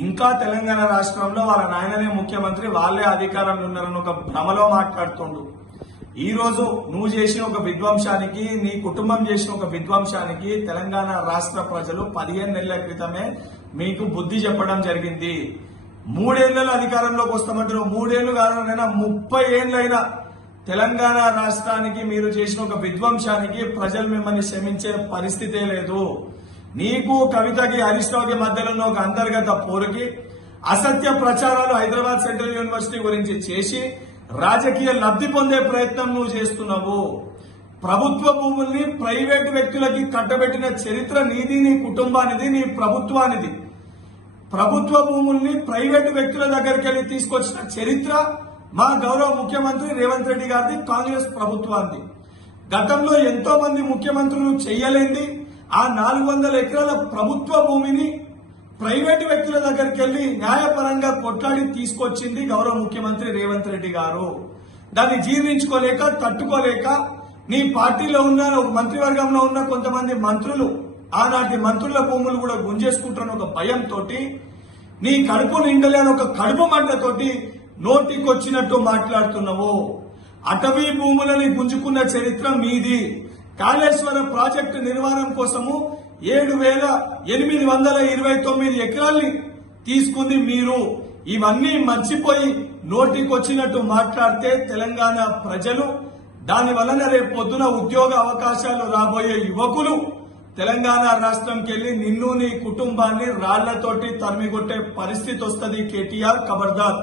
ఇంకా తెలంగాణ రాష్ట్రంలో వాళ్ళ నాయననే ముఖ్యమంత్రి, వాళ్ళే అధికారంలో ఉన్నారని ఒక భ్రమలో మాట్లాడుతుండు. ఈ రోజు నువ్వు చేసిన ఒక విధ్వంసానికి, నీ కుటుంబం చేసిన ఒక విధ్వంసానికి తెలంగాణ రాష్ట్ర ప్రజలు 15 నెలల క్రితమే మీకు బుద్ధి చెప్పడం జరిగింది. 3 ఏళ్లలో అధికారంలోకి వస్తామంటారు. 3 ఏళ్లు కాదనైనా 30 ఏళ్లైనా తెలంగాణ రాష్ట్రానికి మీరు చేసిన ఒక విధ్వంసానికి ప్రజలు మిమ్మల్ని క్షమించే పరిస్థితే లేదు. నీకు కవితకి, హరీష్ రావుకి మధ్యలో ఉన్న ఒక అంతర్గత పోరుకి అసత్య ప్రచారాలు హైదరాబాద్ సెంట్రల్ యూనివర్సిటీ గురించి చేసి రాజకీయ లబ్ధి పొందే ప్రయత్నం నువ్వు చేస్తున్నావు. ప్రభుత్వ భూముల్ని ప్రైవేటు వ్యక్తులకి కట్టబెట్టిన చరిత్ర నీది, నీ కుటుంబానిది, నీ ప్రభుత్వానిది. ప్రభుత్వ భూముల్ని ప్రైవేటు వ్యక్తుల దగ్గరికి వెళ్లి తీసుకొచ్చిన చరిత్ర మా గౌరవ ముఖ్యమంత్రి రేవంత్ రెడ్డి గారిది, కాంగ్రెస్ ప్రభుత్వాన్ని. గతంలో ఎంతో మంది ముఖ్యమంత్రులు చెయ్యలేంది ఆ 400 ఎకరాల ప్రభుత్వ భూమిని ప్రైవేటు వ్యక్తుల దగ్గరికి వెళ్లి న్యాయపరంగా కొట్లాడి తీసుకొచ్చింది గౌరవ ముఖ్యమంత్రి రేవంత్ రెడ్డి గారు. దాన్ని జీర్ణించుకోలేక, తట్టుకోలేక నీ పార్టీలో ఉన్న మంత్రివర్గంలో ఉన్న కొంతమంది మంత్రులు ఆనాటి మంత్రుల భూములు కూడా గుంజేసుకుంటున్న ఒక భయంతో, నీ కడుపు నిండలేని ఒక కడుపు మంటతోటి నోటికొచ్చినట్టు మాట్లాడుతున్నావు. అటవీ భూములని గుంజుకున్న చరిత్ర మీది. కాళేశ్వర ప్రాజెక్టు నిర్మాణం కోసము 7,829 ఎకరాల్ని తీసుకుంది మీరు. ఇవన్నీ మర్చిపోయి నోటికొచ్చినట్టు మాట్లాడితే తెలంగాణ ప్రజలు, దాని వలన రేపు పొద్దున ఉద్యోగ అవకాశాలు రాబోయే యువకులు తెలంగాణ రాష్ట్రంకి వెళ్లి నిన్ను, నీ కుటుంబాన్ని రాళ్లతోటి తరిమికొట్టే పరిస్థితి వస్తుంది. కేటీఆర్, ఖబర్దార్.